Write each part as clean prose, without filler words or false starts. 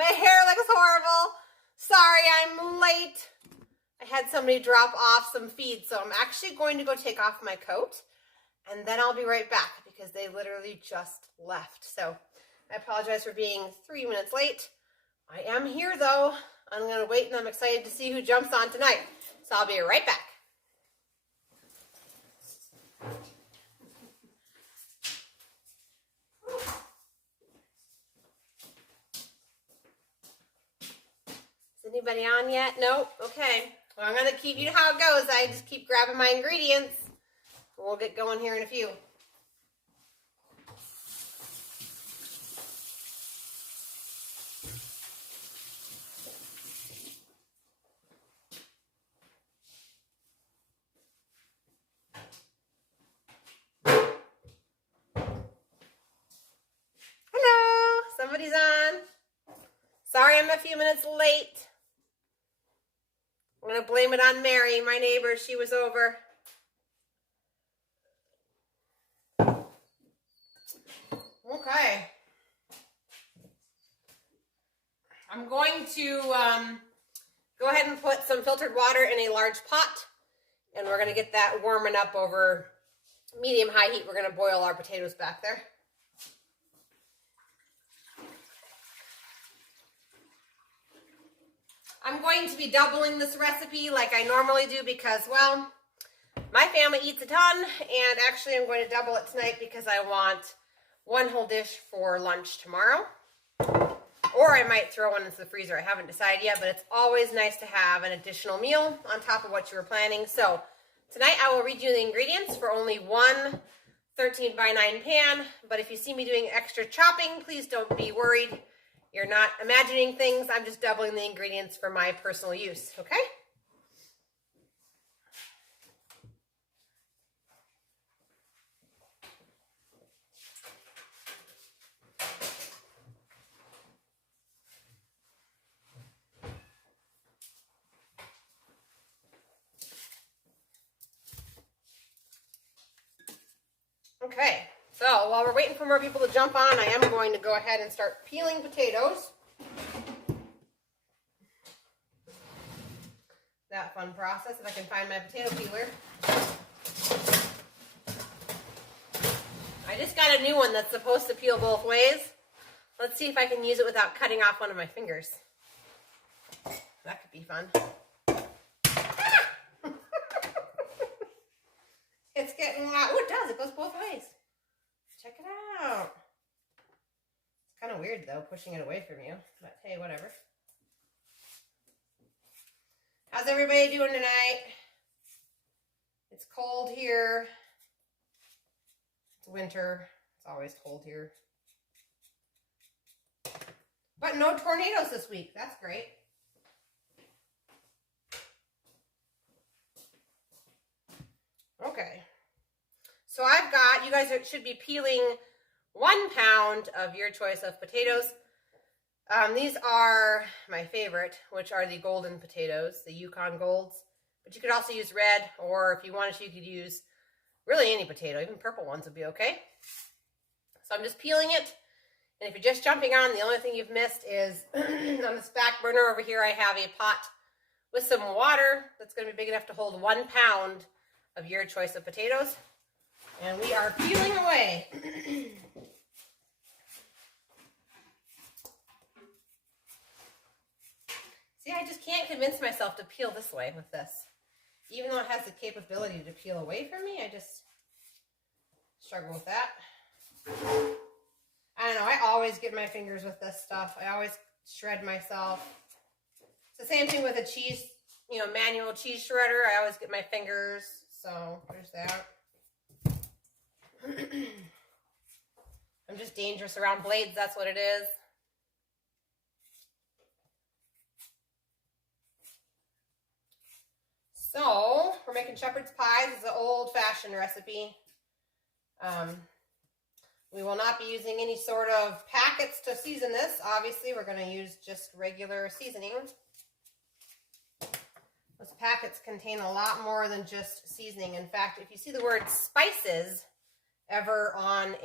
My hair looks horrible. Sorry, I'm late. I had somebody drop off some feed, so I'm actually going to go take off my coat, and then I'll be right back because they literally just left. So I apologize for being 3 minutes late. I am here though. I'm going to wait, and I'm excited to see who jumps on tonight. So I'll be right back. Is anybody on yet? Nope. Okay. Well, I'm going to keep, you know how it goes. I just keep grabbing my ingredients. We'll get going here in a few. Hello. Somebody's on. Sorry I'm a few minutes late. I'm going to blame it on Mary, my neighbor. She was over. Okay. I'm going to go ahead and put some filtered water in a large pot, and we're going to get that warming up over medium-high heat. We're going to boil our potatoes back there. I'm going to be doubling this recipe like I normally do because, well, my family eats a ton, and actually I'm going to double it tonight because I want one whole dish for lunch tomorrow. Or I might throw one into the freezer. I haven't decided yet, but it's always nice to have an additional meal on top of what you were planning. So tonight I will read you the ingredients for only one 13x9 pan, but if you see me doing extra chopping, please don't be worried. You're not imagining things. I'm just doubling the ingredients for my personal use, okay? Okay, so while we're waiting for more people to jump on, I am going to go ahead and start peeling potatoes. That fun process, if I can find my potato peeler. I just got a new one that's supposed to peel both ways. Let's see if I can use it without cutting off one of my fingers. That could be fun. It's getting hot. Oh, it does. It goes both ways. Check it out. It's kind of weird, though, pushing it away from you. But, hey, whatever. How's everybody doing tonight? It's cold here. It's winter. It's always cold here. But no tornadoes this week. That's great. Okay. So I've got, you guys should be peeling 1 pound of your choice of potatoes. These are my favorite, which are the golden potatoes, the Yukon Golds. But you could also use red, or if you wanted to, you could use really any potato. Even purple ones would be okay. So I'm just peeling it. And if you're just jumping on, the only thing you've missed is on this back burner over here, I have a pot with some water that's going to be big enough to hold 1 pound of your choice of potatoes. And we are peeling away. See, I just can't convince myself to peel this way with this. Even though it has the capability to peel away from me, I just struggle with that. I don't know, I always get my fingers with this stuff. I always shred myself. It's the same thing with a cheese, manual cheese shredder. I always get my fingers, so there's that. I'm just dangerous around blades, that's what it is. So, we're making shepherd's pies. It's an old-fashioned recipe. We will not be using any sort of packets to season this. Obviously, we're going to use just regular seasoning. Those packets contain a lot more than just seasoning. In fact, if you see the word spices ever on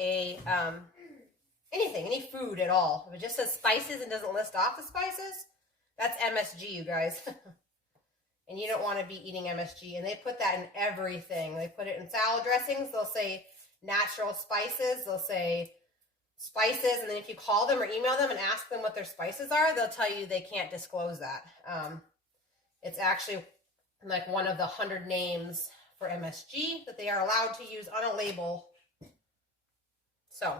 anything, any food at all. If it just says spices and doesn't list off the spices, that's MSG, you guys. And you don't want to be eating MSG. And they put that in everything. They put it in salad dressings. They'll say natural spices. They'll say spices. And then if you call them or email them and ask them what their spices are, they'll tell you they can't disclose that. It's actually like one of the 100 names for MSG that they are allowed to use on a label. So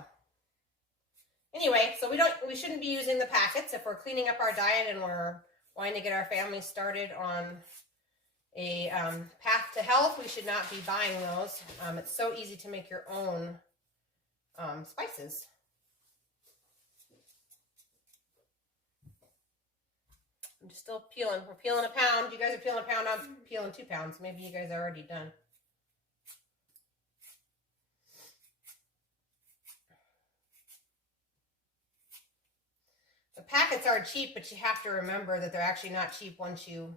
anyway, so we shouldn't be using the packets if we're cleaning up our diet and we're wanting to get our family started on a path to health. We should not be buying those. It's so easy to make your own spices. I'm just still peeling. We're peeling a pound. You guys are peeling a pound. I'm peeling 2 pounds. Maybe you guys are already done. The packets are cheap, but you have to remember that they're actually not cheap once you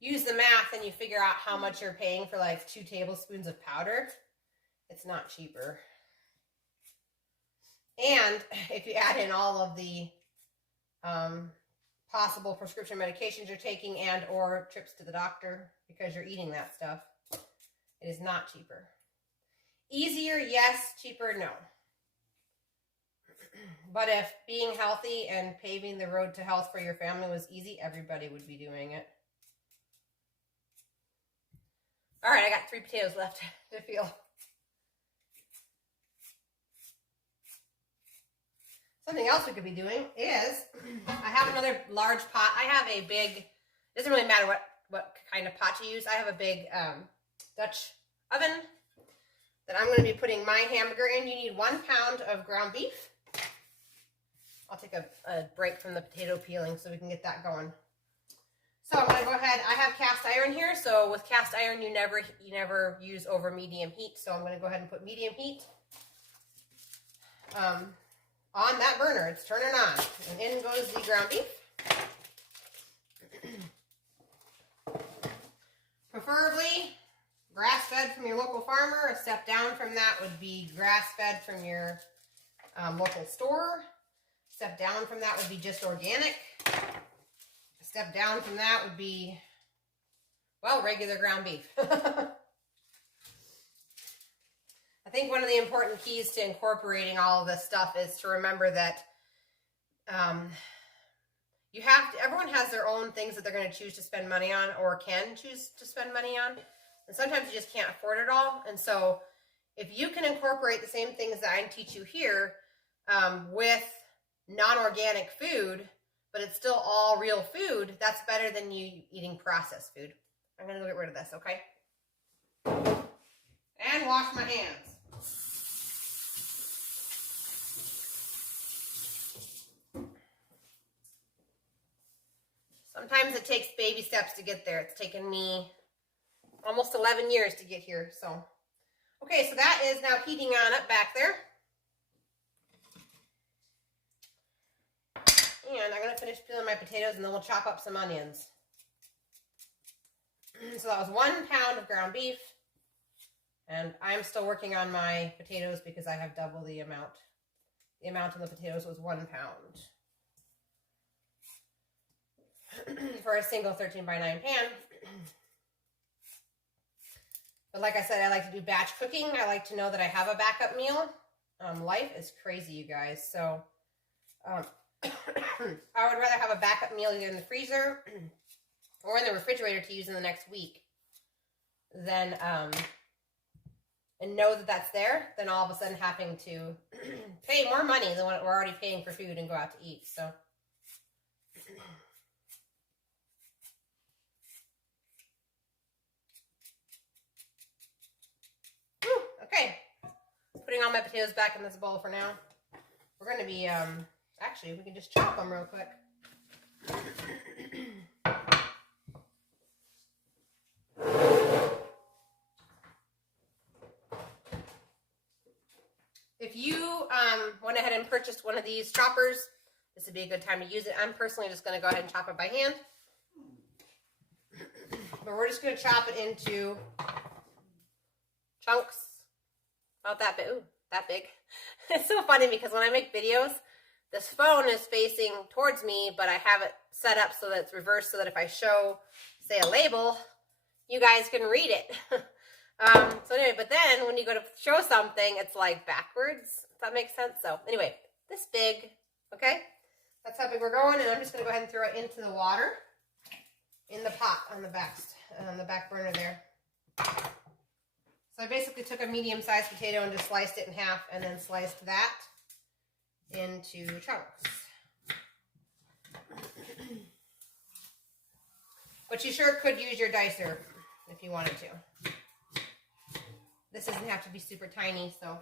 use the math and you figure out how much you're paying for like 2 tablespoons of powder. It's not cheaper. And if you add in all of the possible prescription medications you're taking and or trips to the doctor because you're eating that stuff, it is not cheaper. Easier, yes. Cheaper, no. But if being healthy and paving the road to health for your family was easy, everybody would be doing it. All right, I got 3 potatoes left to peel. Something else we could be doing is, I have another large pot. I have a big, it doesn't really matter what kind of pot you use. I have a big Dutch oven that I'm going to be putting my hamburger in. You need 1 pound of ground beef. I'll take a break from the potato peeling so we can get that going. So I'm going to go ahead. I have cast iron here. So with cast iron, you never use over medium heat. So I'm going to go ahead and put medium heat on that burner. It's turning on. And in goes the ground beef. Preferably grass-fed from your local farmer. A step down from that would be grass-fed from your local store. Step down from that would be just organic. A step down from that would be, well, regular ground beef. I think one of the important keys to incorporating all of this stuff is to remember that everyone has their own things that they're going to choose to spend money on or can choose to spend money on. And sometimes you just can't afford it all. And so if you can incorporate the same things that I teach you here with non-organic food, but it's still all real food, that's better than you eating processed food. I'm going to go get rid of this, okay? And wash my hands. Sometimes it takes baby steps to get there. It's taken me almost 11 years to get here. So, okay, so that is now heating on up back there. And I'm going to finish peeling my potatoes and then we'll chop up some onions. So that was 1 pound of ground beef. And I'm still working on my potatoes because I have double the amount. The amount of the potatoes was 1 pound. For a single 13 by 9 pan. But like I said, I like to do batch cooking. I like to know that I have a backup meal. Life is crazy, you guys. So I would rather have a backup meal either in the freezer or in the refrigerator to use in the next week than and know that that's there, than all of a sudden having to pay more money than what we're already paying for food and go out to eat. So okay, putting all my potatoes back in this bowl for now. We're going to be, actually, we can just chop them real quick. If you went ahead and purchased one of these choppers, this would be a good time to use it. I'm personally just going to go ahead and chop it by hand. But we're just going to chop it into chunks. About that big. Ooh, that big. It's so funny because when I make videos, this phone is facing towards me, but I have it set up so that it's reversed so that if I show, say, a label, you guys can read it. So anyway, but then when you go to show something, it's like backwards, if that makes sense. So anyway, this big, okay? That's how big we're going, and I'm just going to go ahead and throw it into the water in the pot on the back burner there. So I basically took a medium-sized potato and just sliced it in half and then sliced that into chunks. But you sure could use your dicer if you wanted to. This doesn't have to be super tiny, so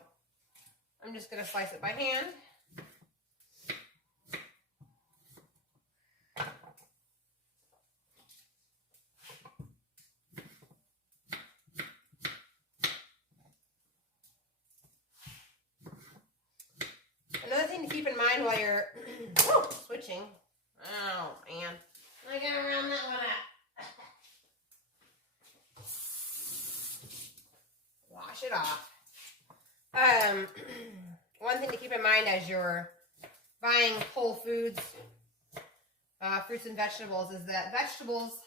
I'm just going to slice it by hand. Another thing to keep in mind while you're switching. Oh, man. I gotta round that one up. Wash it off. One thing to keep in mind as you're buying whole foods, fruits and vegetables, is that vegetables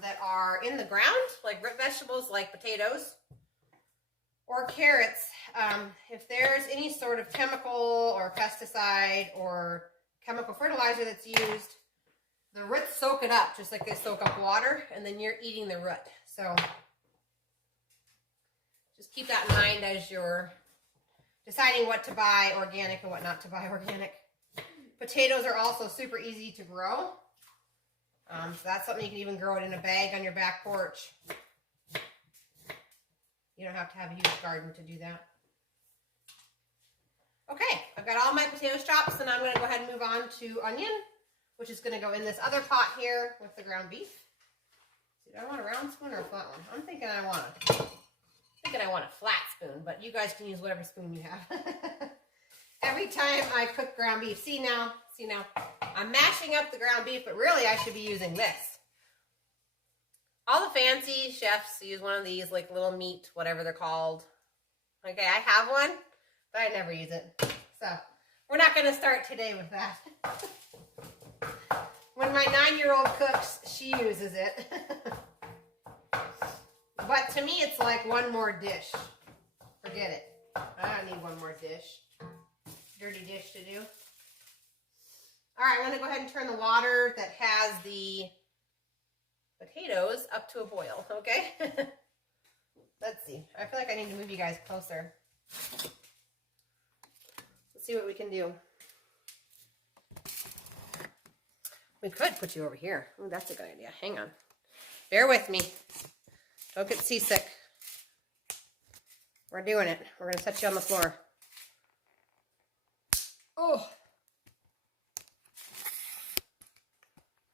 that are in the ground, like root vegetables like potatoes or carrots, if there's any sort of chemical or pesticide or chemical fertilizer that's used, the roots soak it up just like they soak up water, and then you're eating the root. So just keep that in mind as you're deciding what to buy organic and what not to buy organic. Potatoes are also super easy to grow. So that's something you can even grow it in a bag on your back porch. You don't have to have a huge garden to do that. Okay, I've got all my potatoes chopped, and I'm going to go ahead and move on to onion, which is going to go in this other pot here with the ground beef. Do I want a round spoon or a flat one? I'm thinking I want a flat spoon, but you guys can use whatever spoon you have. Every time I cook ground beef, see now, I'm mashing up the ground beef, but really I should be using this. All the fancy chefs use one of these, like little meat, whatever they're called. Okay, I have one, but I never use it. So, we're not going to start today with that. When my 9-year-old cooks, she uses it. But to me, it's like one more dish. Forget it. I don't need one more dish. Dirty dish to do. All right, I'm going to go ahead and turn the water that has the potatoes up to a boil, okay? Let's see. I feel like I need to move you guys closer. Let's see what we can do. We could put you over here. Ooh, that's a good idea. Hang on. Bear with me. Don't get seasick. We're doing it. We're going to set you on the floor. Oh.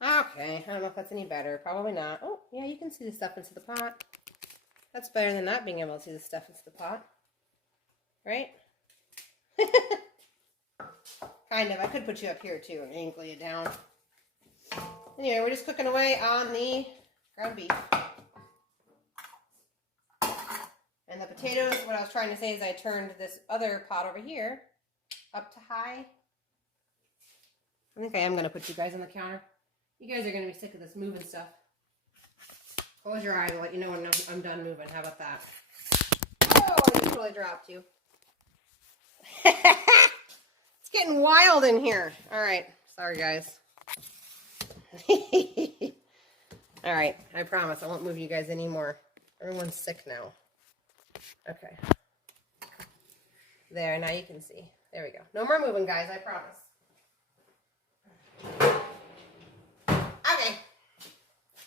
Okay, I don't know if that's any better. Probably not. Oh, yeah, you can see the stuff into the pot. That's better than not being able to see the stuff into the pot. Right? Kind of. I could put you up here, too, and angle you down. Anyway, we're just cooking away on the ground beef. And the potatoes, what I was trying to say is I turned this other pot over here up to high. I think I am going to put you guys on the counter. You guys are going to be sick of this moving stuff. Close your eyes and let you know when I'm done moving. How about that? Oh, I totally dropped you. It's getting wild in here. All right. Sorry, guys. All right. I promise I won't move you guys anymore. Everyone's sick now. Okay. There. Now you can see. There we go. No more moving, guys. I promise. Okay.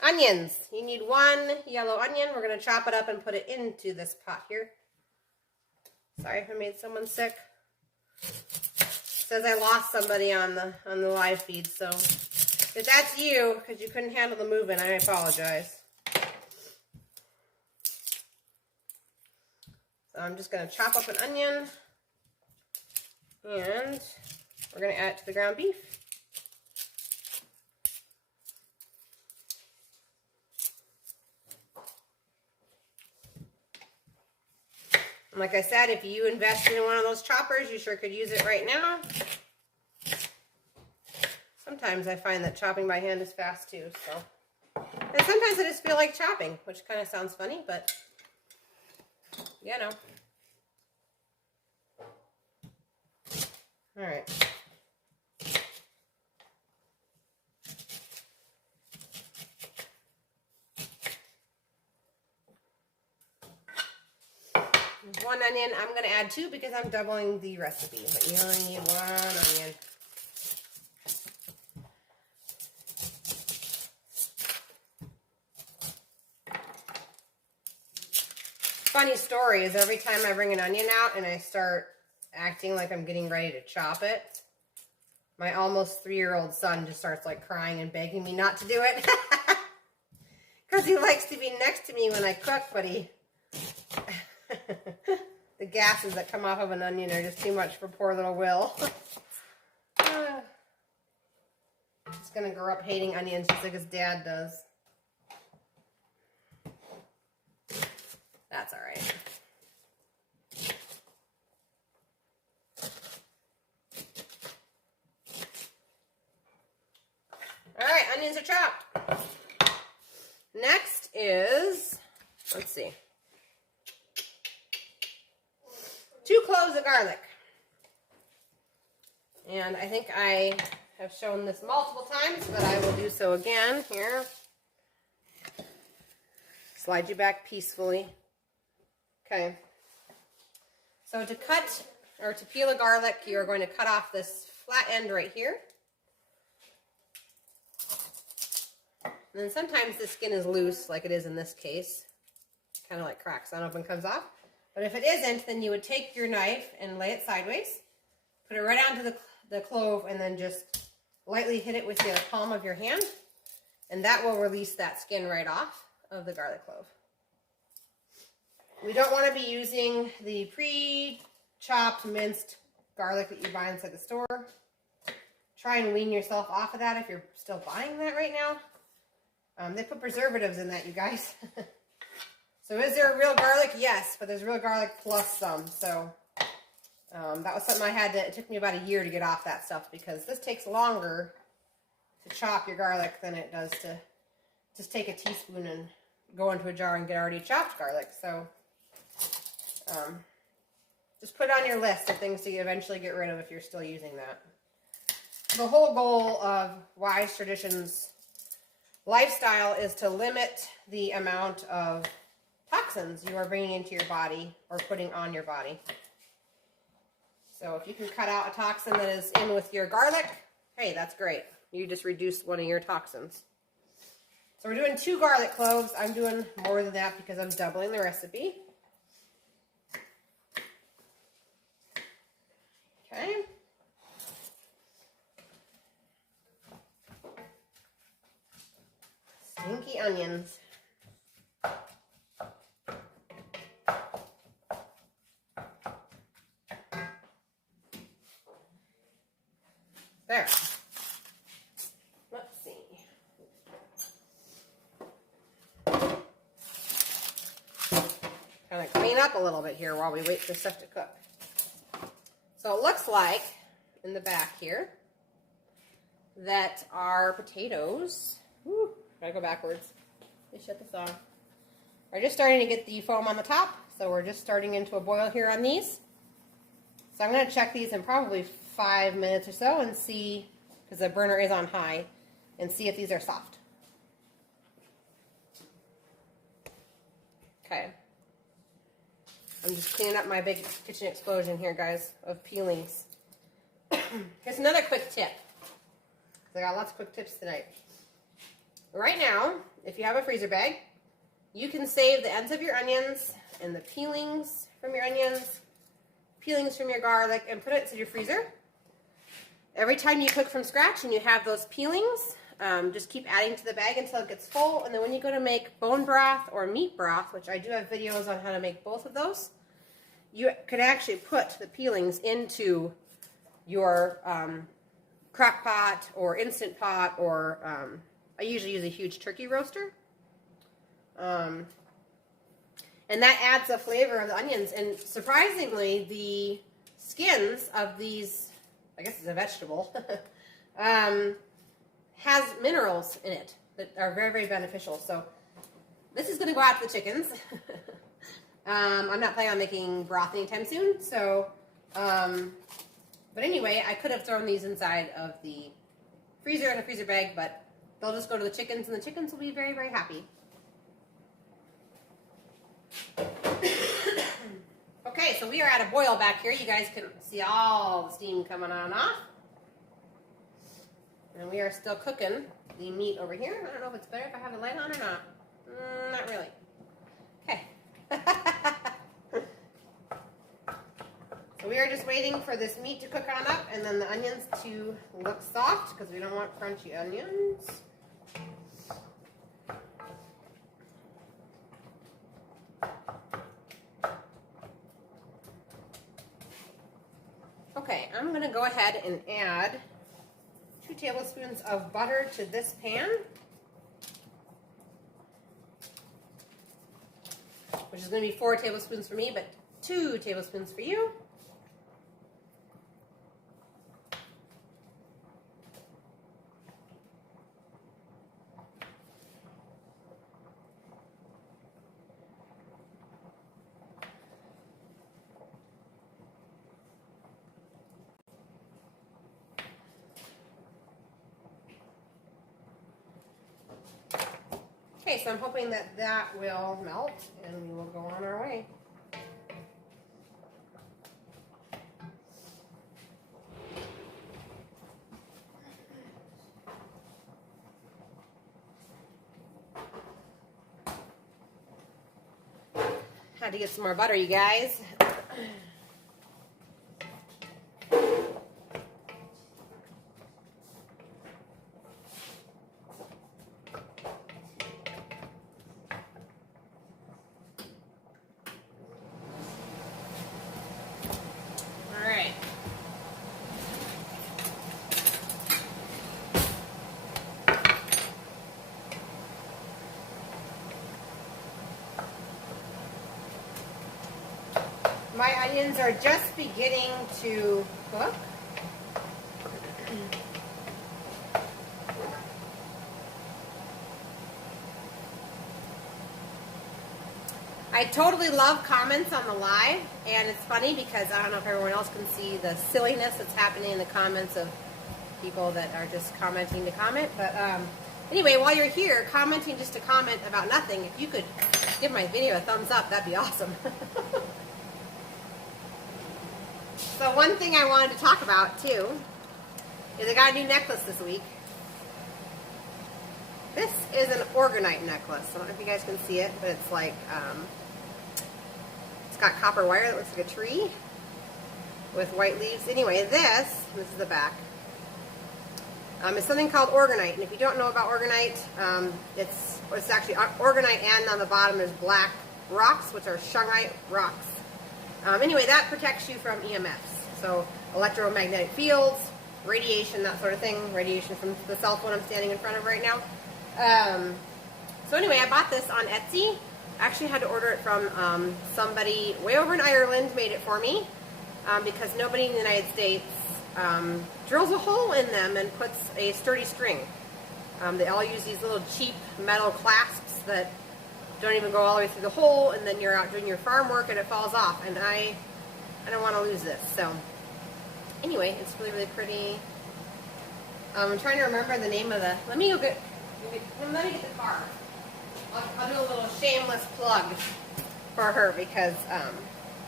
Onions. You need one yellow onion. We're going to chop it up and put it into this pot here. Sorry if I made someone sick. It says I lost somebody on the live feed, so if that's you, because you couldn't handle the moving, I apologize. So I'm just going to chop up an onion, and we're going to add it to the ground beef. Like I said, if you invested in one of those choppers, you sure could use it right now. Sometimes I find that chopping by hand is fast too, so. And sometimes I just feel like chopping, which kind of sounds funny, but you know. All right. One onion. I'm going to add 2 because I'm doubling the recipe, but you only need 1 onion. Funny story is every time I bring an onion out and I start acting like I'm getting ready to chop it, my almost 3-year-old son just starts like crying and begging me not to do it. Because he likes to be next to me when I cook, but he... the gases that come off of an onion are just too much for poor little Will. He's going to grow up hating onions just like his dad does. That's all right. All right, onions are chopped. Next is, let's see, 2 cloves of garlic. And I think I have shown this multiple times, but I will do so again here. Slide you back peacefully. Okay. So to cut or to peel a garlic, you're going to cut off this flat end right here. And then sometimes the skin is loose, like it is in this case. Kind of like cracks on up and comes off. But if it isn't, then you would take your knife and lay it sideways, put it right onto the clove, and then just lightly hit it with the palm of your hand. And that will release that skin right off of the garlic clove. We don't want to be using the pre-chopped, minced garlic that you buy inside the store. Try and wean yourself off of that if you're still buying that right now. They put preservatives in that, you guys. So is there real garlic? Yes, but there's real garlic plus some. So that was something it took me about a year to get off that stuff because this takes longer to chop your garlic than it does to just take a teaspoon and go into a jar and get already chopped garlic. So just put it on your list of things to eventually get rid of if you're still using that. The whole goal of Wise Traditions lifestyle is to limit the amount of toxins you are bringing into your body or putting on your body. So if you can cut out a toxin that is in with your garlic, hey, that's great. You just reduced one of your toxins. So we're doing 2 garlic cloves. I'm doing more than that because I'm doubling the recipe. Okay. Stinky onions. There. Let's see. Kind of clean up a little bit here while we wait for stuff to cook. So it looks like in the back here that our potatoes, gotta go backwards. Let me shut this off. Are just starting to get the foam on the top, so we're just starting into a boil here on these. So I'm going to check these in probably 5 minutes or so and see, because the burner is on high, and see if these are soft. Okay. I'm just cleaning up my big kitchen explosion here, guys, of peelings. Here's another quick tip. I got lots of quick tips tonight. Right now, if you have a freezer bag, you can save the ends of your onions and the peelings from your onions, peelings from your garlic, and put it in your freezer. Every time you cook from scratch and you have those peelings, just keep adding to the bag until it gets full. And then when you go to make bone broth or meat broth, which I do have videos on how to make both of those, you could actually put the peelings into your crock pot or instant pot, or I usually use a huge turkey roaster. And that adds a flavor of the onions. And surprisingly, the skins of these, I guess it's a vegetable, has minerals in it that are very, very beneficial. So this is going to go out to the chickens. I'm not planning on making broth anytime soon. So, but anyway, I could have thrown these inside of the freezer in a freezer bag, but they'll just go to the chickens, and the chickens will be very, very happy. Okay, so we are at a boil back here. You guys can see all the steam coming on and off. And we are still cooking the meat over here. I don't know if it's better if I have the light on or not. Not really. Okay. So we are just waiting for this meat to cook on up and then the onions to look soft because we don't want crunchy onions. Okay, I'm going to go ahead and add 2 tablespoons of butter to this pan, which is going to be 4 tablespoons for me, but 2 tablespoons for you. Okay, so I'm hoping that that will melt and we will go on our way. Had to get some more butter, you guys. My onions are just beginning to cook. I totally love comments on the live, and it's funny because I don't know if everyone else can see the silliness that's happening in the comments of people that are just commenting to comment. But anyway, while you're here, commenting just to comment about nothing, if you could give my video a thumbs up, that'd be awesome. So one thing I wanted to talk about too is I got a new necklace this week. This is an Organite necklace. I don't know if you guys can see it, but it's like, it's got copper wire that looks like a tree with white leaves. Anyway, this is the back. It's something called Organite, and if you don't know about Organite, it's actually Organite, and on the bottom is black rocks, which are shungite rocks. Anyway, that protects you from EMFs, so electromagnetic fields, radiation, that sort of thing, radiation from the cell phone I'm standing in front of right now. So anyway, I bought this on Etsy. I actually had to order it from somebody way over in Ireland made it for me because nobody in the United States drills a hole in them and puts a sturdy string. They all use these little cheap metal clasps that don't even go all the way through the hole, and then you're out doing your farm work and it falls off, and I don't want to lose this. So anyway, it's really, really pretty. I'm trying to remember the name of the, let me get the card. I'll do a little shameless plug for her because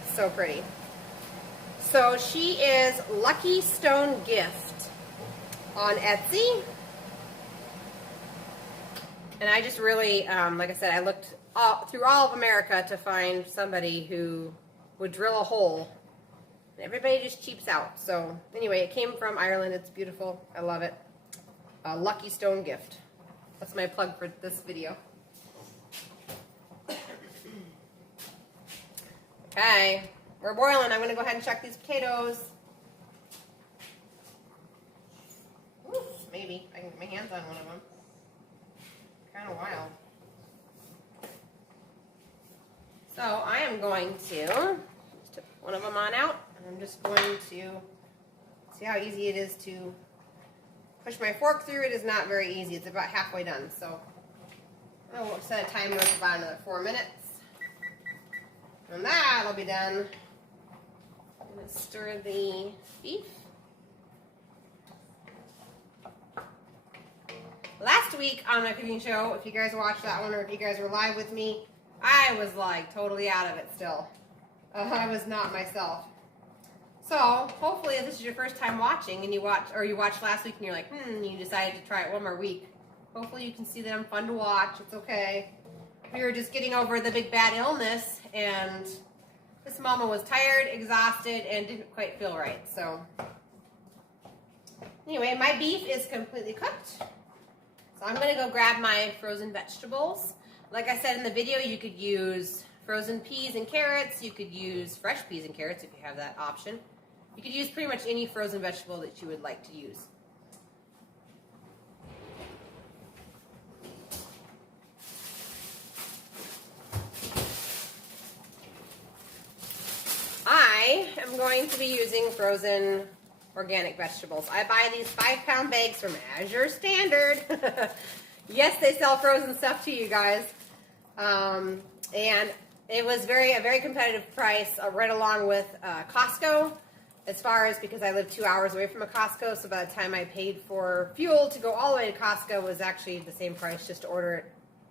it's so pretty. So she is Lucky Stone Gift on Etsy. And I just really, like I said, I looked through all of America to find somebody who would drill a hole. And everybody just cheaps out. So anyway, it came from Ireland. It's beautiful. I love it. Lucky Stone Gift. That's my plug for this video. Okay, we're boiling. I'm going to go ahead and chuck these potatoes. Ooh, maybe I can get my hands on one of them. Kind of wild. So am going to just took one of them on out, and I'm just going to see how easy it is to push my fork through. It is not very easy. It's about halfway done, so I'll set a timer for about another 4 minutes. And that'll be done. I'm going to stir the beef. Last week on my cooking show, if you guys watched that one or if you guys were live with me, I was like totally out of it still. I was not myself. So hopefully if this is your first time watching and you watched last week and you're like, you decided to try it one more week. Hopefully you can see that I'm fun to watch. It's okay. We were just getting over the big bad illness, and this mama was tired, exhausted, and didn't quite feel right. So anyway, my beef is completely cooked. So I'm going to go grab my frozen vegetables. Like I said in the video, you could use frozen peas and carrots. You could use fresh peas and carrots if you have that option. You could use pretty much any frozen vegetable that you would like to use. I am going to be using frozen organic vegetables. I buy these 5-pound bags from Azure Standard. Yes, they sell frozen stuff to you guys. And it was a very competitive price, right along with Costco, as far as, because I live 2 hours away from a Costco, so by the time I paid for fuel to go all the way to Costco, it was actually the same price just to order it,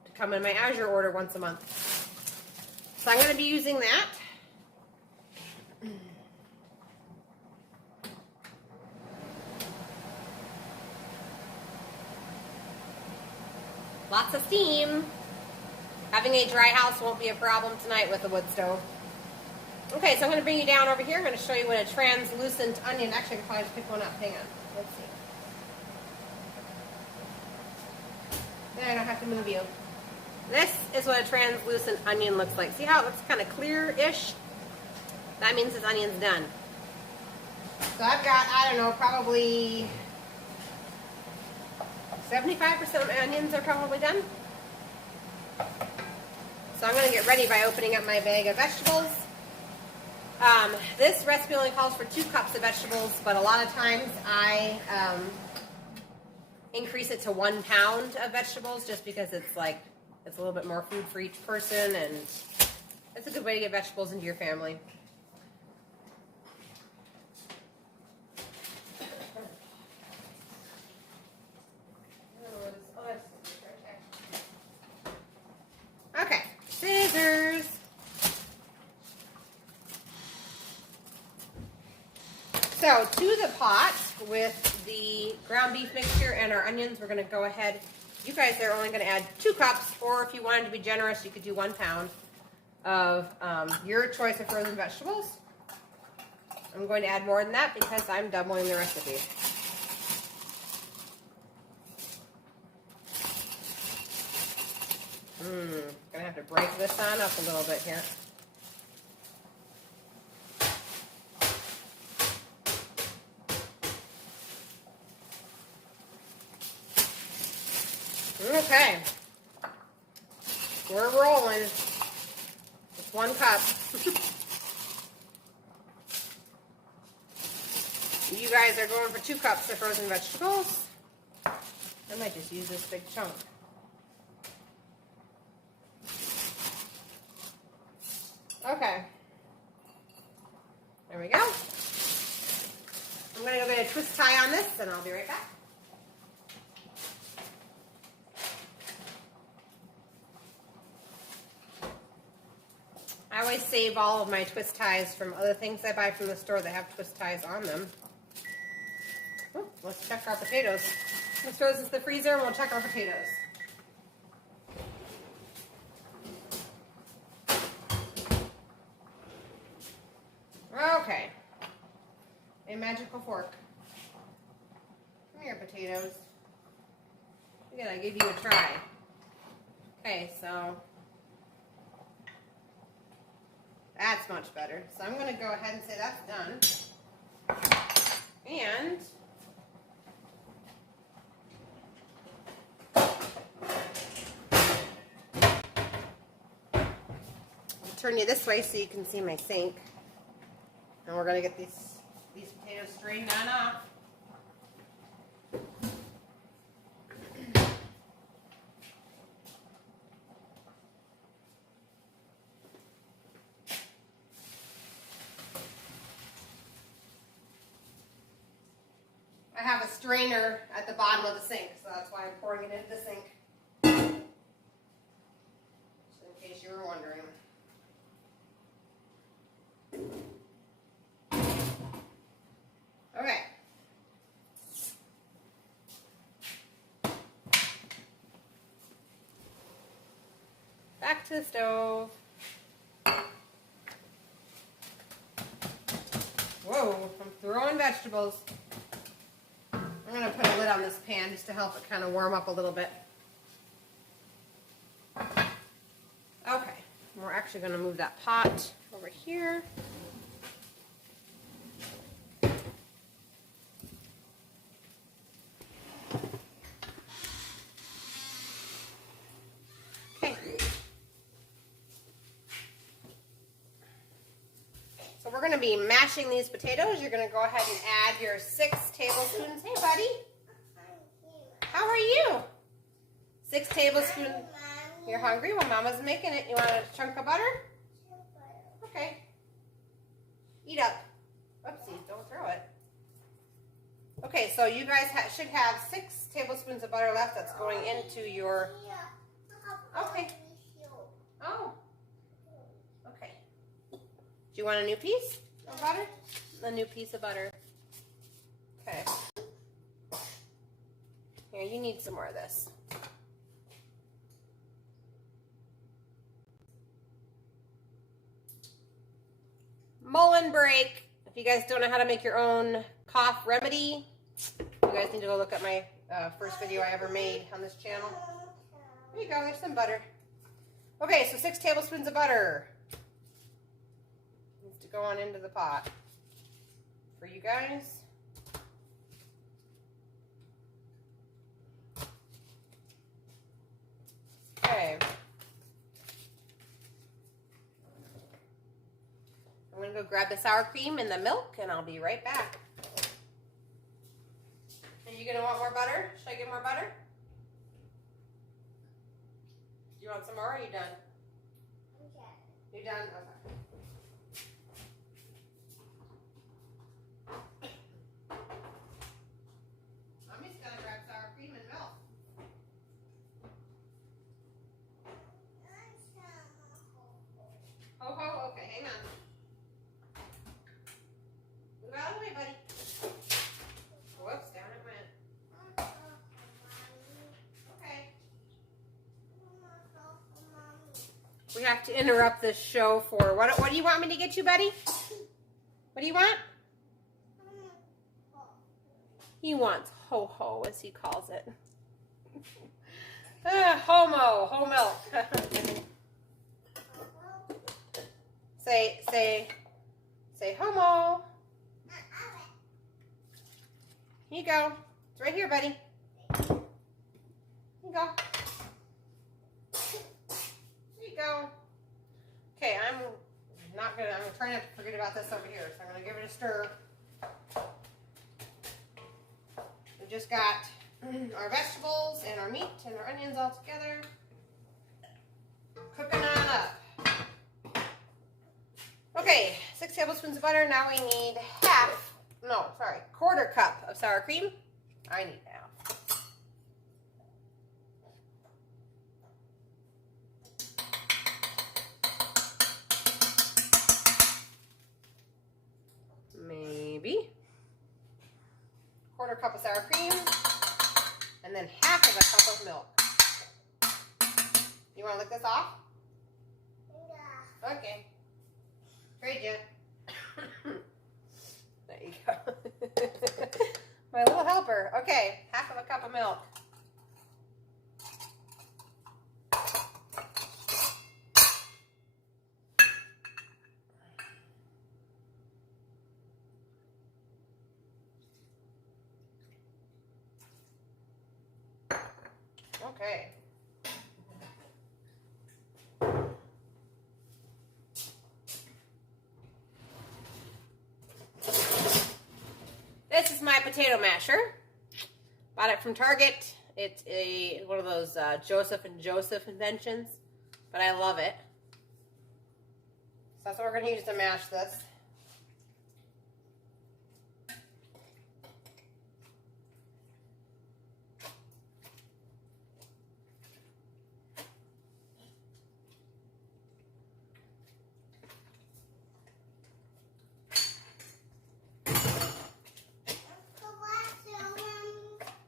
to come in my Azure order once a month. So I'm going to be using that. Lots of steam. Having a dry house won't be a problem tonight with a wood stove. Okay, so I'm going to bring you down over here. I'm going to show you what a translucent onion, actually I can probably just pick one up. Hang on. Let's see. Then I don't have to move you. This is what a translucent onion looks like. See how it looks kind of clear-ish? That means this onion's done. So I've got, I don't know, probably 75% of my onions are probably done. So I'm going to get ready by opening up my bag of vegetables. This recipe only calls for 2 cups of vegetables, but a lot of times I increase it to 1 pound of vegetables just because it's a little bit more food for each person, and it's a good way to get vegetables into your family. Okay, scissors. So to the pot with the ground beef mixture and our onions, we're going to go ahead. You guys are only going to add 2 cups, or if you wanted to be generous, you could do 1 pound of your choice of frozen vegetables. I'm going to add more than that because I'm doubling the recipe. Gonna have to break this on up a little bit here. Okay, we're rolling. Just 1 cup. You guys are going for 2 cups of frozen vegetables. I might just use this big chunk. Okay, there we go. I'm going to go get a twist tie on this, and I'll be right back. I always save all of my twist ties from other things I buy from the store that have twist ties on them. Ooh, let's check our potatoes. Let's throw this into the freezer and we'll check our potatoes. Okay, a magical fork. Come here, potatoes. I gotta give you a try. Okay, so that's much better. So I'm gonna go ahead and say that's done. And turn you this way so you can see my sink. And we're going to get these potatoes strained on off. I have a strainer at the bottom of the sink, so that's why I'm pouring it into the sink. Just in case you were wondering. Okay. Back to the stove. Whoa, I'm throwing vegetables. I'm going to put a lid on this pan just to help it kind of warm up a little bit. Okay, we're actually going to move that pot over here. Okay. So we're going to be mashing these potatoes. You're going to go ahead and add your 6 tablespoons. Hey, buddy. How are you? 6 tablespoons. You're hungry? Well, Mama's making it. You want a chunk of butter? Okay. Eat up. Oopsie, don't throw it. Okay, so you guys should have 6 tablespoons of butter left. That's going into your... Okay. Oh. Okay. Do you want a new piece of butter? A new piece of butter. Okay. Here, you need some more of this. Mullen break. If you guys don't know how to make your own cough remedy, you guys need to go look at my first video I ever made on this channel. There you go, there's some butter. Okay, so 6 tablespoons of butter. Needs to go on into the pot for you guys. Okay. I'm going to go grab the sour cream and the milk, and I'll be right back. Are you going to want more butter? Should I get more butter? Do you want some more, or are you done? I'm done. You're done? Okay. I'm just going to grab sour cream and milk. Ho ho, okay, hang on. Move out of the way, buddy. Whoops, down it went. Okay. We have to interrupt this show for what do you want me to get you, buddy? What do you want? He wants ho ho, as he calls it. Ho milk. Say homo. Here you go. It's right here, buddy. Here you go. There you go. Okay, I'm trying not to forget about this over here, so I'm gonna give it a stir. We just got our vegetables and our meat and our onions all together. Cooking on up. Okay, 6 tablespoons of butter. Now we need quarter cup of sour cream. I need half. Maybe. Quarter cup of sour cream. And then half of a cup of milk. You want to lick this off? Yeah. Okay. Trade you. There you go. My little helper. Okay, half of a cup of milk. Okay. potato masher. Bought it from Target. It's one of those Joseph and Joseph inventions, but I love it. So that's what we're going to use to mash this.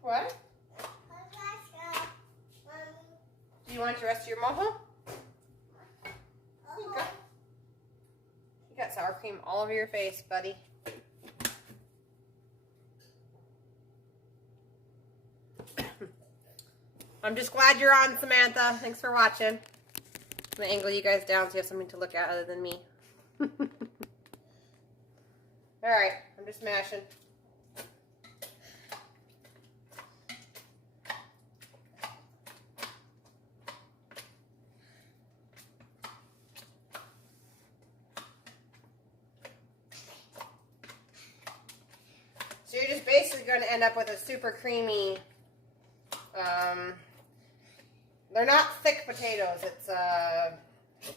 What? Do you want the rest of your mojo? You got sour cream all over your face, buddy. I'm just glad you're on, Samantha. Thanks for watching. I'm going to angle you guys down so you have something to look at other than me. Alright, I'm just mashing. So you're just basically going to end up with a super creamy, they're not thick potatoes.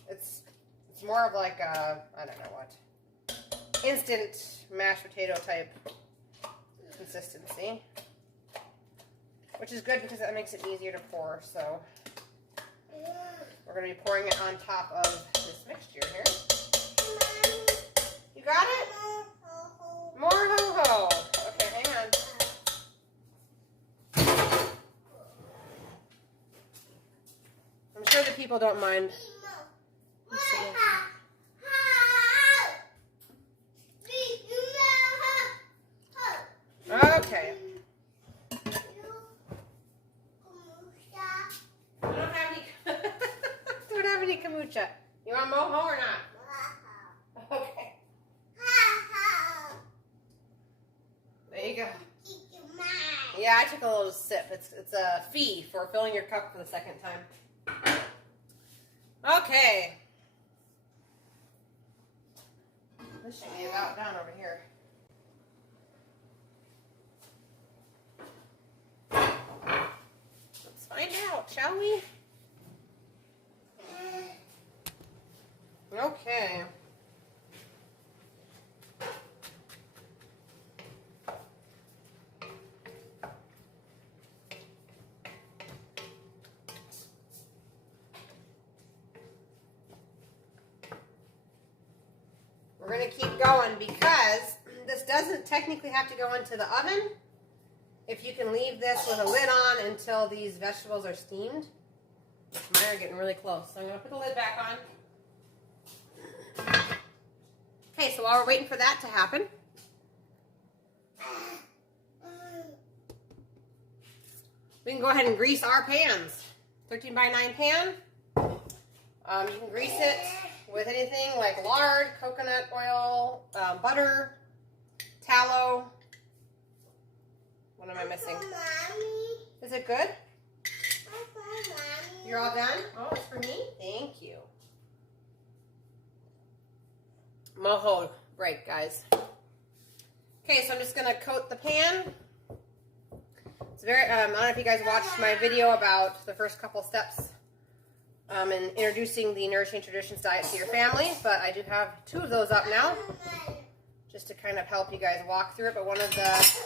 It's more of like a, I don't know what, instant mashed potato type consistency, which is good because that makes it easier to pour. So we're going to be pouring it on top of this mixture here. You got it? More ho-ho. Okay, hang on. I'm sure the people don't mind. Okay. Don't have any kombucha. You want mojo or not? Okay. There you go. Yeah, I took a little sip. It's a fee for filling your cup for the second time. Okay. This should be about done over here. Let's find out, shall we? Okay. We're going to keep going because this doesn't technically have to go into the oven. If you can leave this with a lid on until these vegetables are steamed. Mine are getting really close, so I'm going to put the lid back on. Okay, so while we're waiting for that to happen, we can go ahead and grease our pans. 13 by 9 pan. You can grease it with anything like lard, coconut oil, butter, tallow. What am I missing? Is it good? You're all done? Oh, it's for me? Thank you. Mojo break, guys. Okay, so I'm just going to coat the pan. It's very, I don't know if you guys watched my video about the first couple steps in introducing the Nourishing Traditions diet to your family, but I do have 2 of those up now, just to kind of help you guys walk through it. But one of the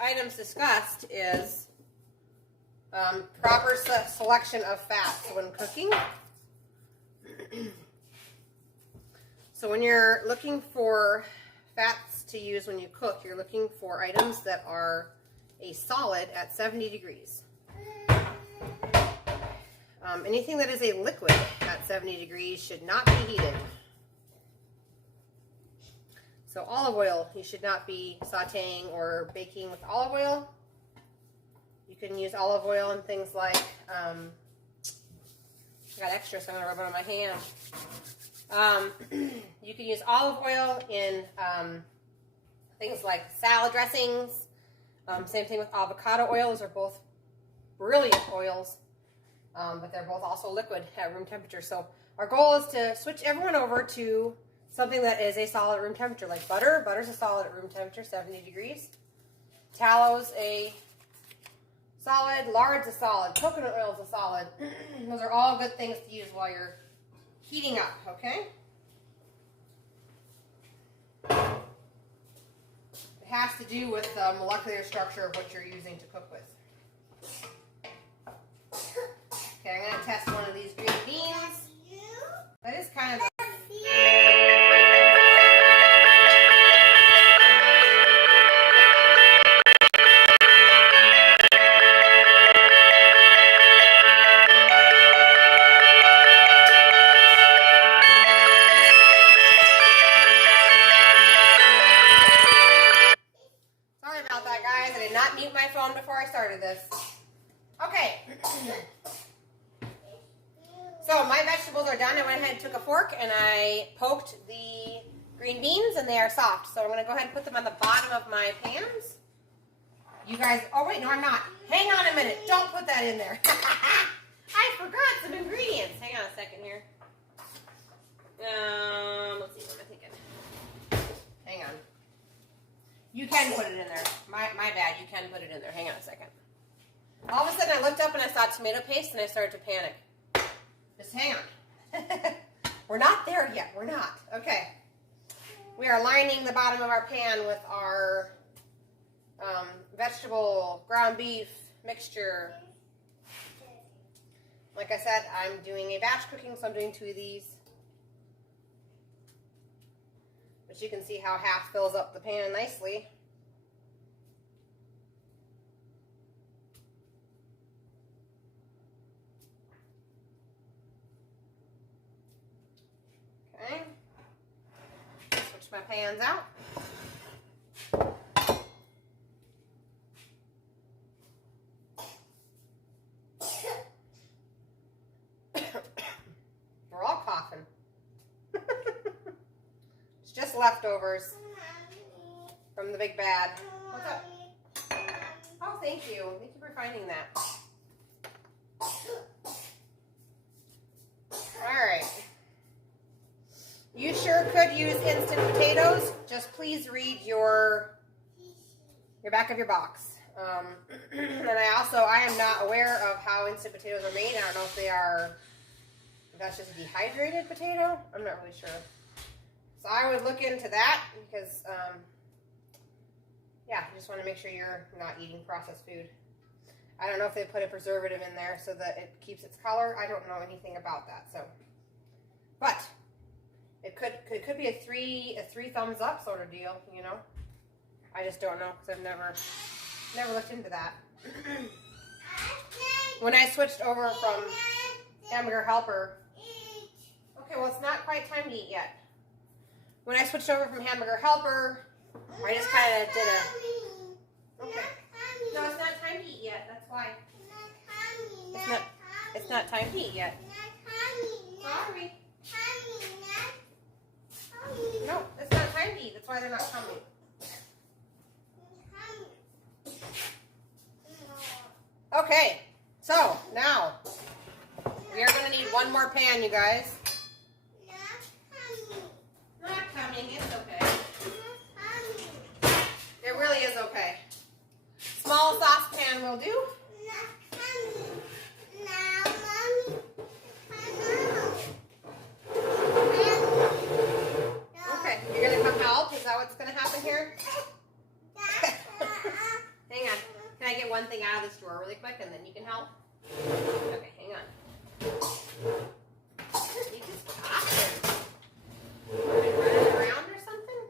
items discussed is proper selection of fats when cooking. So when you're looking for fats to use when you cook, you're looking for items that are a solid at 70 degrees. Anything that is a liquid at 70 degrees should not be heated. So olive oil, you should not be sauteing or baking with olive oil. You can use olive oil in things like, I got extra, so I'm going to rub it on my hand. You can use olive oil in things like salad dressings. Same thing with avocado oils. Those are both brilliant oils, but they're both also liquid at room temperature. So our goal is to switch everyone over to something that is a solid at room temperature, like butter. Butter's a solid at room temperature, 70 degrees. Tallow's a solid, lard's a solid, coconut oil's a solid. Those are all good things to use while you're heating up, okay? It has to do with the molecular structure of what you're using to cook with. Okay, I'm going to test one of these green beans. That is kind of Sorry about that, guys. I did not mute my phone before I started this. Okay. So my vegetables are done. I went ahead and took a fork and I poked the green beans and they are soft. So I'm going to go ahead and put them on the bottom of my pans. You guys, oh wait, no I'm not. Hang on a minute. Don't put that in there. I forgot some ingredients. Hang on a second here. Let's see, what am I thinking? Hang on. You can put it in there. My bad, you can put it in there. Hang on a second. All of a sudden I looked up and I saw tomato paste and I started to panic. Just hang on. We're not there yet. We're not. Okay. We are lining the bottom of our pan with our vegetable ground beef mixture. Like I said, I'm doing a batch cooking, so I'm doing 2 of these. But you can see how half fills up the pan nicely. Okay. Switch my pans out. We're all coughing. It's just leftovers from the big bad. What's up? Oh, thank you. Thank you for finding that. All right. You sure could use instant potatoes. Just please read your back of your box. And I am not aware of how instant potatoes are made. I don't know if that's just a dehydrated potato. I'm not really sure. So I would look into that because, yeah, you just want to make sure you're not eating processed food. I don't know if they put a preservative in there so that it keeps its color. I don't know anything about that. So, but it could be a three thumbs up sort of deal, you know. I just don't know because I've never looked into that. When I switched over from Hamburger Helper, okay, well it's not quite time to eat yet. When I switched over from Hamburger Helper, I just kind of did a. Okay. No, it's not time to eat yet. That's why. It's not time to eat yet. Sorry. No, it's not time to eat. That's why they're not coming. Okay, so now we are going to need one more pan, you guys. Not coming. It's okay. It really is okay. Small saucepan will do. Okay, you're going to come help? Is that what's going to happen here? Hang on. Can I get one thing out of this drawer really quick and then you can help? Okay, hang on. You just coughing. Running around or something?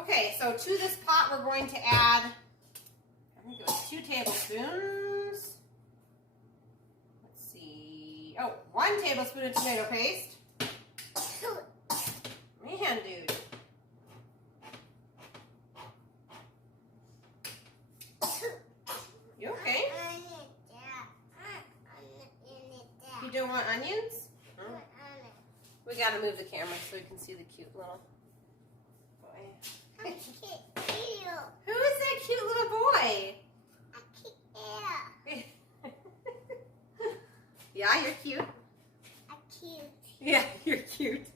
Okay, so to this pot we're going to add, I think it was 2 tablespoons. Let's see. Oh, 1 tablespoon of tomato paste. Man, dude. You okay? You don't want onions? Oh. We gotta move the camera so we can see the cute little boy. Who is that cute little boy? Yeah, you're cute. Yeah, you're cute.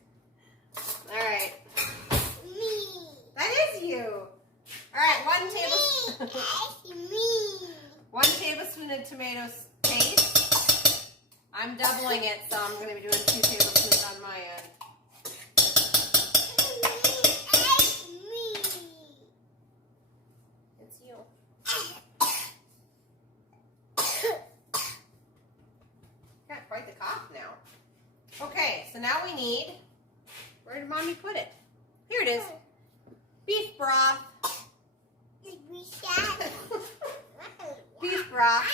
All right. Me. That is you. All right, 1 tablespoon of tomato paste. I'm doubling it, so I'm going to be doing 2 tablespoons on my end. It's you. Got quite the cough now. Okay, so now we need, where did Mommy put it? Here it is. Beef broth. Beef broth.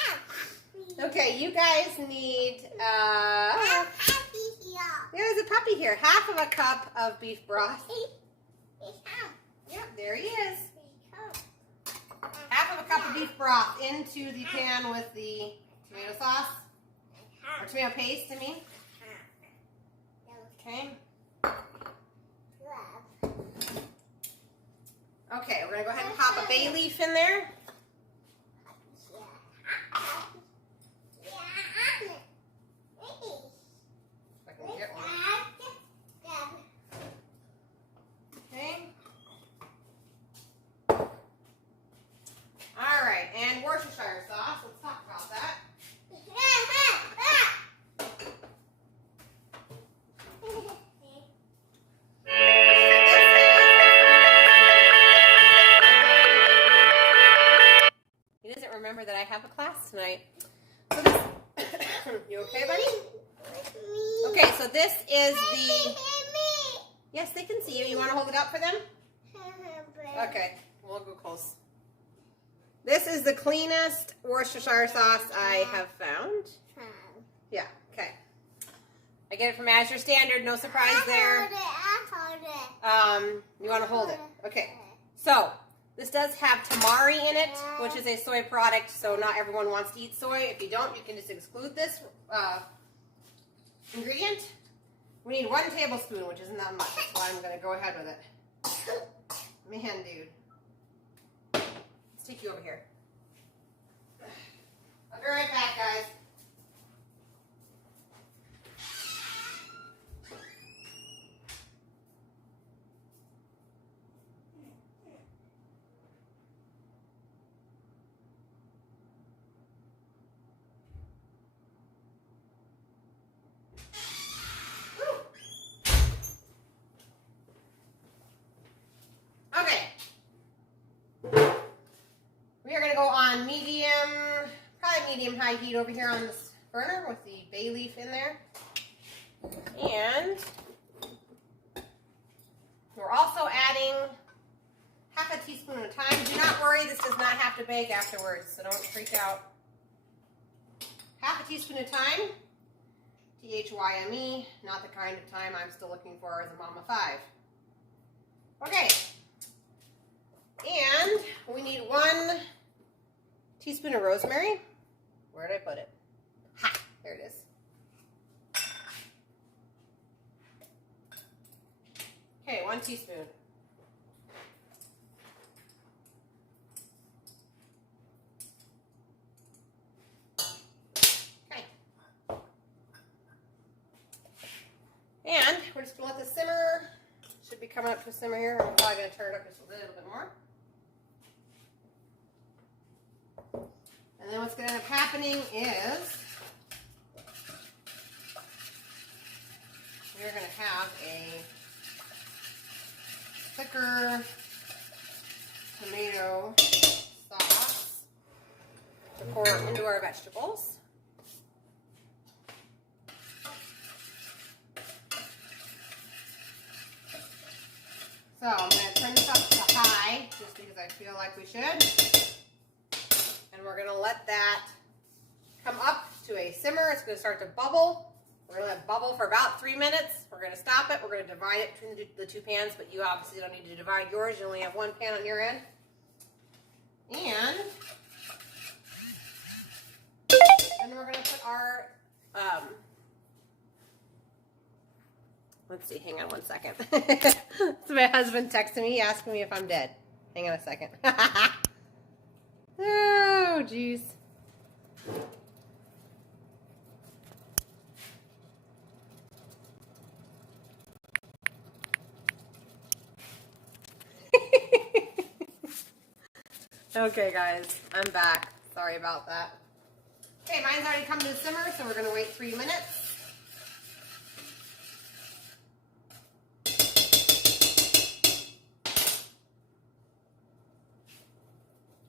Okay, you guys need, there's a puppy here. Half of a cup of beef broth. Yep, there he is. Half of a cup of beef broth into the pan with the tomato sauce. Or tomato paste, I mean. Okay. Okay, we're going to go ahead and pop a bay leaf in there. If I can get one. Okay. All right, and Worcestershire sauce. Let's talk about that. Remember that I have a class tonight. So this, you okay, buddy? Okay, so this is the, yes, they can see you. You want to hold it up for them? Okay, we'll go close. This is the cleanest Worcestershire sauce I have found. Yeah, okay. I get it from Azure Standard, no surprise there. You want to hold it? Okay, so this does have tamari in it, which is a soy product, so not everyone wants to eat soy. If you don't, you can just exclude this ingredient. We need 1 tablespoon, which isn't that much. That's why I'm going to go ahead with it. Man, dude. Let's take you over here. I'll be right back, guys. On medium, probably medium-high heat over here on this burner with the bay leaf in there. And we're also adding half a teaspoon at a time. Do not worry, this does not have to bake afterwards, so don't freak out. Half a teaspoon at a time. THYME, not the kind of time I'm still looking for as a mom of 5. Okay. And we need 1 teaspoon of rosemary. Where did I put it? Ha! There it is. Okay, 1 teaspoon. Okay. And we're just going to let this simmer. Should be coming up to a simmer here. I'm probably going to turn it up just a little bit more. And then what's going to end up happening is we're going to have a thicker tomato sauce to pour into our vegetables. So I'm going to turn this up to high just because I feel like we should. And we're going to let that come up to a simmer. It's going to start to bubble. We're going to let it bubble for about 3 minutes. We're going to stop it. We're going to divide it between the 2 pans, but you obviously don't need to divide yours. You only have 1 pan on your end. And then we're going to put our, let's see, hang on 1 second. So my husband texted me asking me if I'm dead. Hang on a second. Oh, jeez. Okay guys, I'm back. Sorry about that. Okay, mine's already come to the simmer, so we're gonna wait 3 minutes.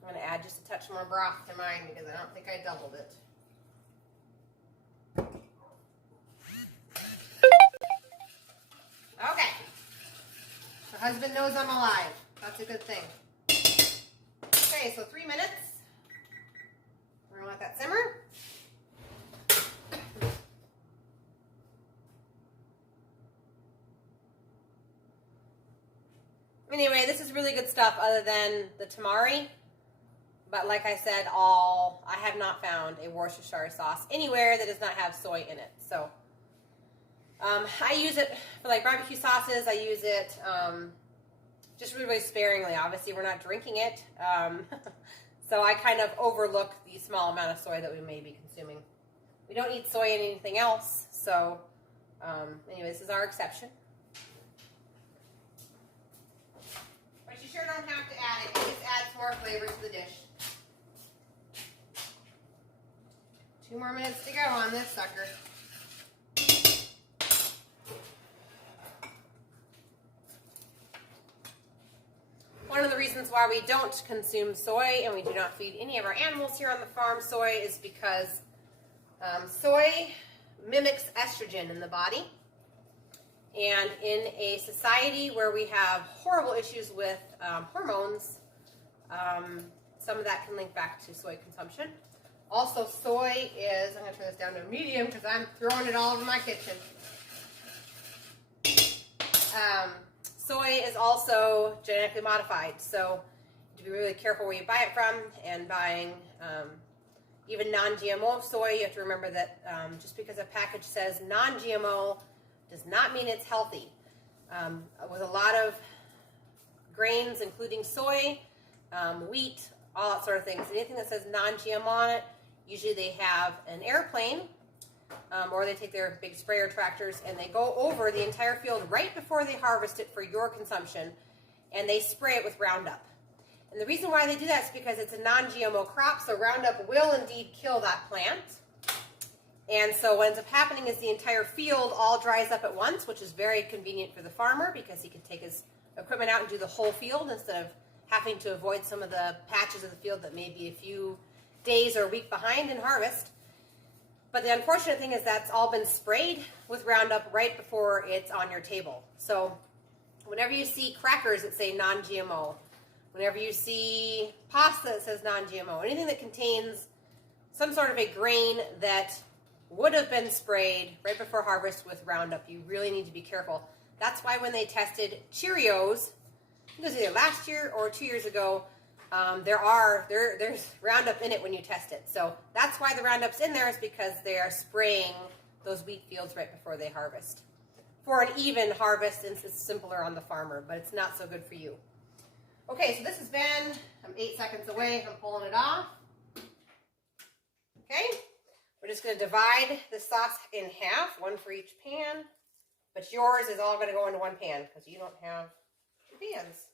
I'm gonna add just a touch more broth to mine because I don't think I doubled it. Okay. My husband knows I'm alive. That's a good thing. Okay, so 3 minutes. We're gonna let that simmer. Anyway, this is really good stuff other than the tamari. But like I said, I have not found a Worcestershire sauce anywhere that does not have soy in it. So I use it for like barbecue sauces. I use it just really, really sparingly. Obviously, we're not drinking it. So I kind of overlook the small amount of soy that we may be consuming. We don't eat soy in anything else. So anyway, this is our exception. But you sure don't have to add it. It just adds more flavor to the dish. 2 more minutes to go on this sucker. One of the reasons why we don't consume soy and we do not feed any of our animals here on the farm soy is because soy mimics estrogen in the body. And in a society where we have horrible issues with hormones, some of that can link back to soy consumption. Also, soy is, I'm going to turn this down to a medium because I'm throwing it all over my kitchen. Soy is also genetically modified, so you have to be really careful where you buy it from. And buying even non-GMO soy, you have to remember that just because a package says non-GMO does not mean it's healthy. With a lot of grains, including soy, wheat, all that sort of things, anything that says non-GMO on it, usually they have an airplane or they take their big sprayer tractors and they go over the entire field right before they harvest it for your consumption, and they spray it with Roundup. And the reason why they do that is because it's a non-GMO crop, so Roundup will indeed kill that plant. And so what ends up happening is the entire field all dries up at once, which is very convenient for the farmer because he can take his equipment out and do the whole field instead of having to avoid some of the patches of the field that may be a few days or a week behind in harvest. But the unfortunate thing is that's all been sprayed with Roundup right before it's on your table. So whenever you see crackers that say non-GMO, whenever you see pasta that says non-GMO, anything that contains some sort of a grain that would have been sprayed right before harvest with Roundup, you really need to be careful. That's why when they tested Cheerios, it was either last year or 2 years ago, there's Roundup in it when you test it. So that's why the Roundup's in there, is because they are spraying those wheat fields right before they harvest. For an even harvest, since it's simpler on the farmer, but it's not so good for you. Okay, so this has been, I'm 8 seconds away, I'm pulling it off. Okay, we're just going to divide the sauce in half, one for each pan, but yours is all going to go into one pan because you don't have two pans.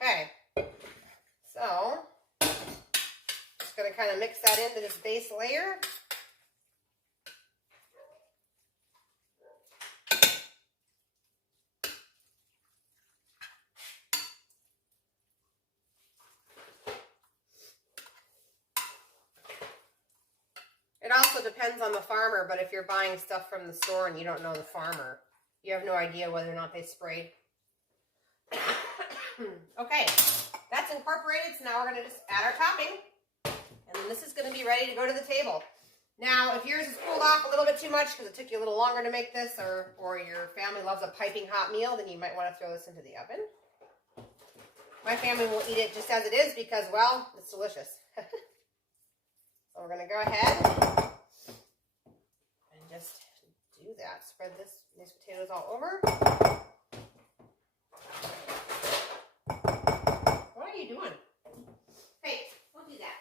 Okay, so just going to kind of mix that into this base layer. It also depends on the farmer, but if you're buying stuff from the store and you don't know the farmer, you have no idea whether or not they sprayed. Okay, that's incorporated, so now we're going to just add our topping, and then this is going to be ready to go to the table. Now, if yours is cooled off a little bit too much because it took you a little longer to make this, or your family loves a piping hot meal, then you might want to throw this into the oven. My family will eat it just as it is because, well, it's delicious. So we're going to go ahead and just do that. Spread these potatoes all over. What are you doing? Hey, don't do that.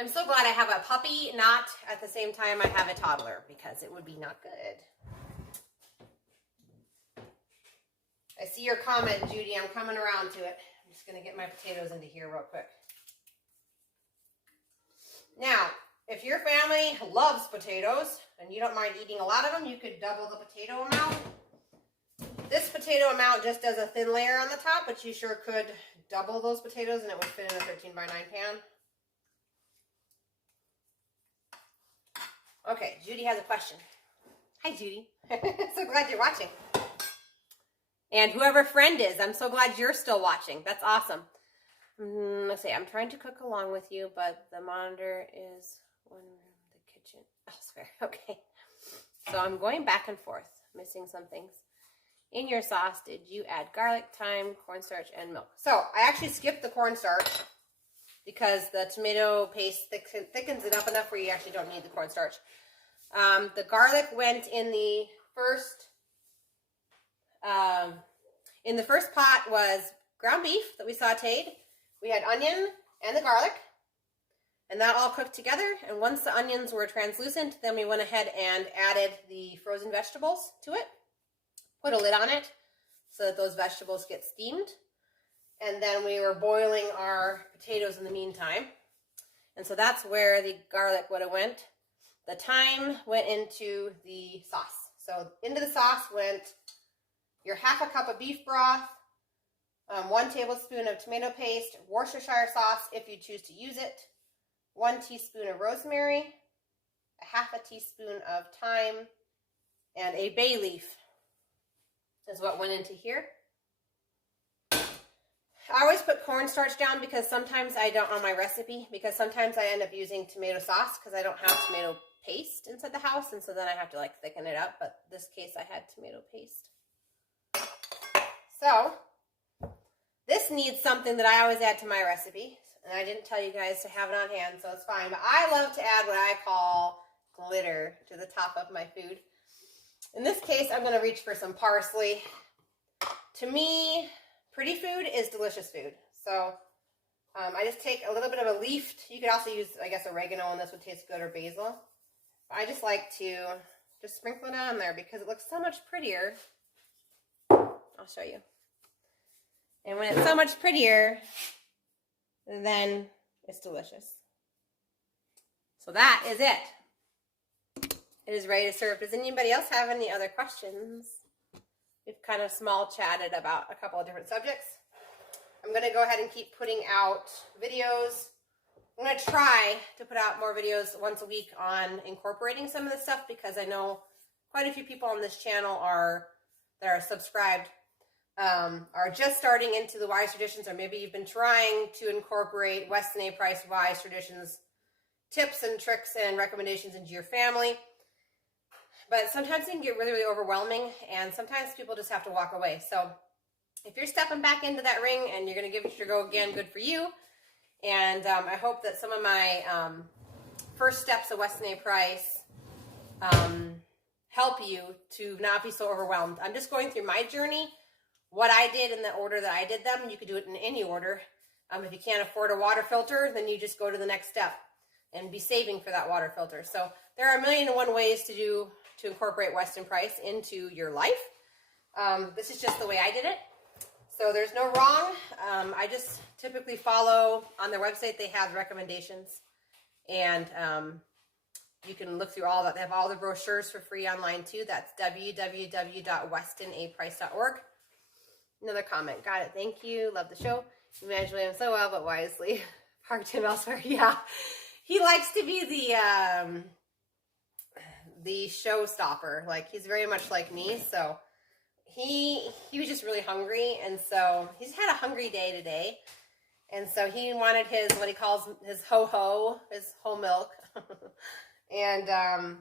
I'm so glad glad I have a puppy, not at the same time I have a toddler, because it would be not good. I see your comment, Judy. I'm coming around to it. I'm just going to get my potatoes into here real quick. Now, if your family loves potatoes and you don't mind eating a lot of them, you could double the potato amount. This potato amount just does a thin layer on the top, but you sure could double those potatoes and it would fit in a 13 by 9 pan. Okay, Judy has a question. Hi, Judy. So glad you're watching. And whoever friend is, I'm so glad you're still watching. That's awesome. Let's see, I'm trying to cook along with you, but the monitor is one room, the kitchen elsewhere. Okay. So I'm going back and forth, missing some things. In your sauce, did you add garlic, thyme, cornstarch, and milk? So I actually skipped the cornstarch because the tomato paste thickens it up enough where you actually don't need the cornstarch. The garlic went in the first pot was ground beef that we sauteed. We had onion and the garlic, and that all cooked together. And once the onions were translucent, then we went ahead and added the frozen vegetables to it. Put a lid on it so that those vegetables get steamed. And then we were boiling our potatoes in the meantime. And so that's where the garlic would have went. The thyme went into the sauce. So into the sauce went your half a cup of beef broth, 1 tablespoon of tomato paste, Worcestershire sauce if you choose to use it, 1 teaspoon of rosemary, a half a teaspoon of thyme, and a bay leaf is what went into here. I always put cornstarch down because sometimes I don't on my recipe, because sometimes I end up using tomato sauce because I don't have tomato paste inside the house, and so then I have to like thicken it up, but this case I had tomato paste. So this needs something that I always add to my recipe, and I didn't tell you guys to have it on hand, so it's fine, but I love to add what I call glitter to the top of my food. In this case, I'm going to reach for some parsley. To me, pretty food is delicious food. So I just take a little bit of a leaf. You could also use, I guess, oregano, and this would taste good, or basil. But I just like to just sprinkle it on there because it looks so much prettier. I'll show you. And when it's so much prettier, then it's delicious. So that is it. It is ready to serve. Does anybody else have any other questions? We've kind of small chatted about a couple of different subjects. I'm going to go ahead and keep putting out videos. I'm going to try to put out more videos once a week on incorporating some of this stuff, because I know quite a few people on this channel that are subscribed are just starting into the wise traditions, or maybe you've been trying to incorporate Weston A. Price wise traditions tips and tricks and recommendations into your family. But sometimes it can get really, really overwhelming, and sometimes people just have to walk away. So if you're stepping back into that ring and you're going to give it your go again, good for you. And I hope that some of my first steps of Weston A. Price help you to not be so overwhelmed. I'm just going through my journey, what I did in the order that I did them. You could do it in any order. If you can't afford a water filter, then you just go to the next step and be saving for that water filter. So there are 1,000,001 ways to incorporate Weston Price into your life. This is just the way I did it. So there's no wrong. I just typically follow on their website. They have recommendations, and you can look through all that. They have all the brochures for free online too. That's www.westonaprice.org. Another comment. Got it. Thank you. Love the show. You manage William so well, but wisely. Parked him elsewhere. Yeah. He likes to be the showstopper. Like, he's very much like me. So he was just really hungry, and so he's had a hungry day today, and so he wanted his, what he calls his his whole milk. And I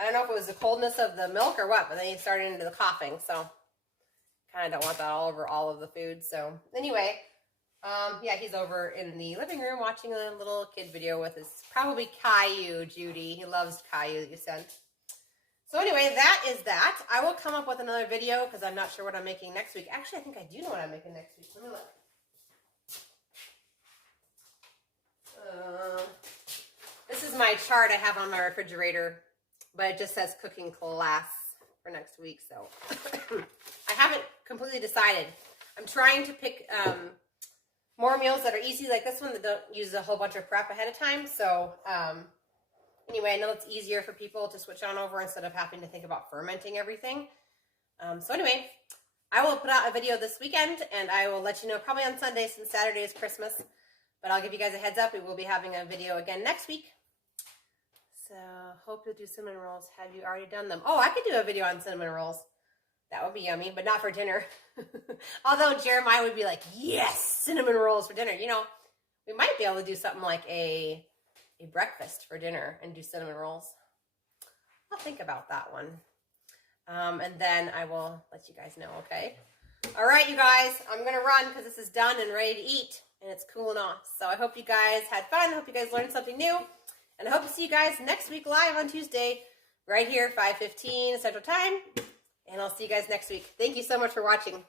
don't know if it was the coldness of the milk or what, but then he started into the coughing, so kind of don't want that all over all of the food. So anyway, yeah, he's over in the living room watching a little kid video with his, probably Caillou, Judy. He loves Caillou that you sent. So anyway, that is that. I will come up with another video because I'm not sure what I'm making next week. Actually, I think I do know what I'm making next week. Let me look. This is my chart I have on my refrigerator, but it just says cooking class for next week, so I haven't completely decided. I'm trying to pick more meals that are easy, like this one, that don't use a whole bunch of prep ahead of time. So anyway, I know it's easier for people to switch on over instead of having to think about fermenting everything. So anyway, I will put out a video this weekend, and I will let you know probably on Sunday, since Saturday is Christmas. But I'll give you guys a heads up. We will be having a video again next week. So, hope you'll do cinnamon rolls. Have you already done them? Oh, I could do a video on cinnamon rolls. That would be yummy, but not for dinner. Although Jeremiah would be like, yes, cinnamon rolls for dinner. You know, we might be able to do something like a breakfast for dinner and do cinnamon rolls. I'll think about that one. And then I will let you guys know, okay? All right, you guys, I'm going to run because this is done and ready to eat, and it's cooling off. So I hope you guys had fun. I hope you guys learned something new. And I hope to see you guys next week live on Tuesday, right here, 5:15 Central Time. And I'll see you guys next week. Thank you so much for watching.